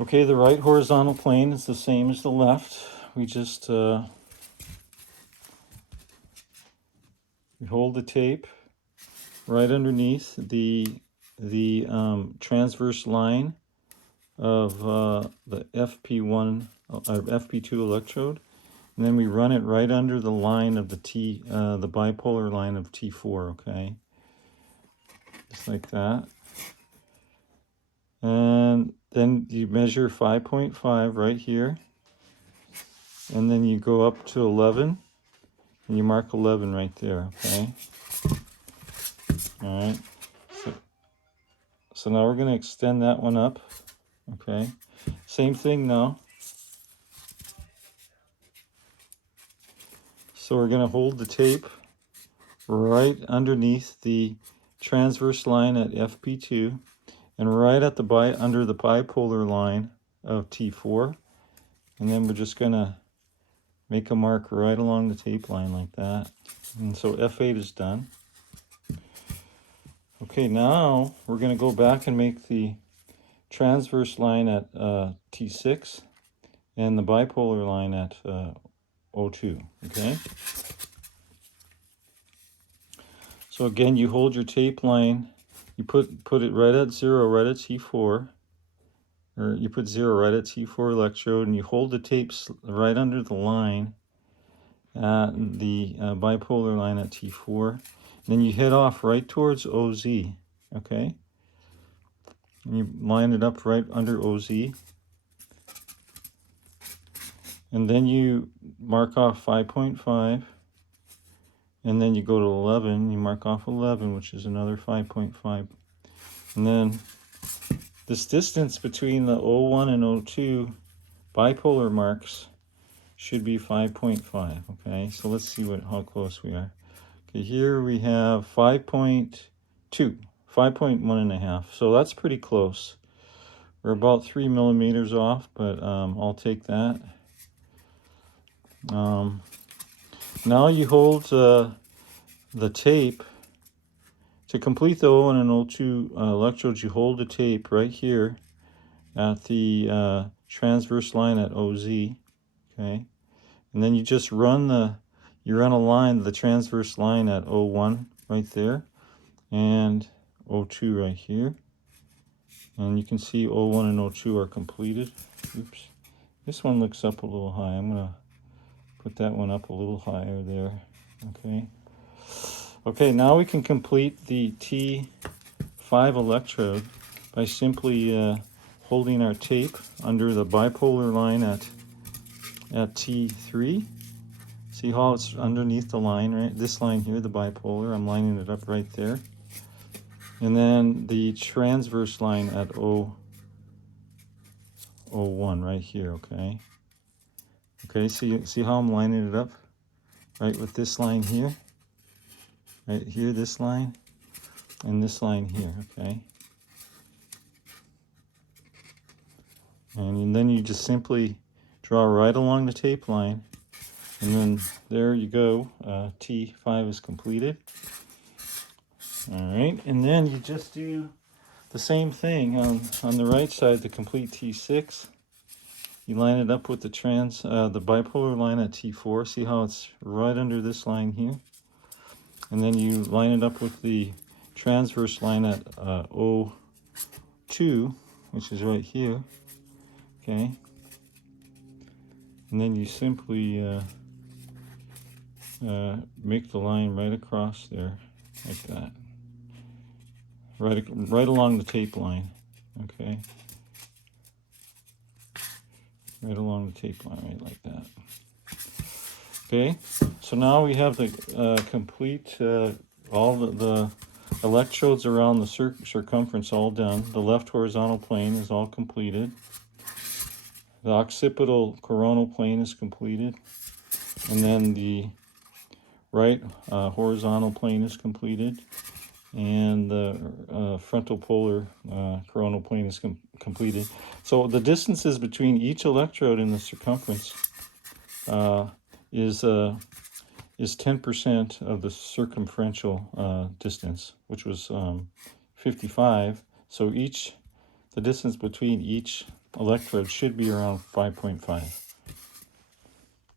Okay, the right horizontal plane is the same as the left. We just we hold the tape right underneath the transverse line of the FP1 or FP2 electrode, and then we run it right under the line of the the bipolar line of T4. Okay, just like that. And then you measure 5.5 right here, and then you go up to 11, and you mark 11 right there. Okay. All right. So now we're going to extend that one up. Okay. Same thing now. So we're going to hold the tape right underneath the transverse line at FP2 and right at the under the bipolar line of T4. And then we're just going to make a mark right along the tape line like that. And so F8 is done. Okay, now we're going to go back and make the transverse line at T6 and the bipolar line at O2. Okay. So again, you hold your tape line, you put it right at 0, right at T4, or you put 0 right at T4 electrode, and you hold the tape right under the line at the bipolar line at T4. And then you head off right towards OZ, okay? And you line it up right under OZ. And then you mark off 5.5. And then you go to 11, you mark off 11, which is another 5.5. And then this distance between the O1 and O2 bipolar marks should be 5.5, okay? So let's see how close we are. Okay, here we have 5.2, 5.1.5. So that's pretty close. We're about 3 millimeters off, but I'll take that. Now you hold the tape. To complete the O1 and O2 electrodes, you hold the tape right here at the transverse line at OZ, okay? And then you just run a line, the transverse line at O1 right there, and O2 right here. And you can see O1 and O2 are completed. Oops. This one looks up a little high. I'm going to put that one up a little higher there, okay? Okay, now we can complete the T5 electrode by simply holding our tape under the bipolar line at T3. See how it's underneath the line, right? This line here, the bipolar, I'm lining it up right there. And then the transverse line at O1 right here, okay? Okay, see how I'm lining it up? Right with this line here. Right here, this line, and this line here, okay? And then you just simply draw right along the tape line, and then there you go. T5 is completed. All right, and then you just do the same thing on the right side to complete T6. You line it up with the bipolar line at T4. See how it's right under this line here? And then you line it up with the transverse line at O2, which is right here, okay? And then you simply make the line right across there, like that. Right along the tape line, okay? Right along the tape line, right like that. Okay, so now we have the complete, all the electrodes around the circumference all done. The left horizontal plane is all completed. The occipital coronal plane is completed. And then the right horizontal plane is completed. And the frontal polar coronal plane is completed. So the distances between each electrode in the circumference is 10% of the circumferential distance, which was 55. So the distance between each electrode should be around 5.5.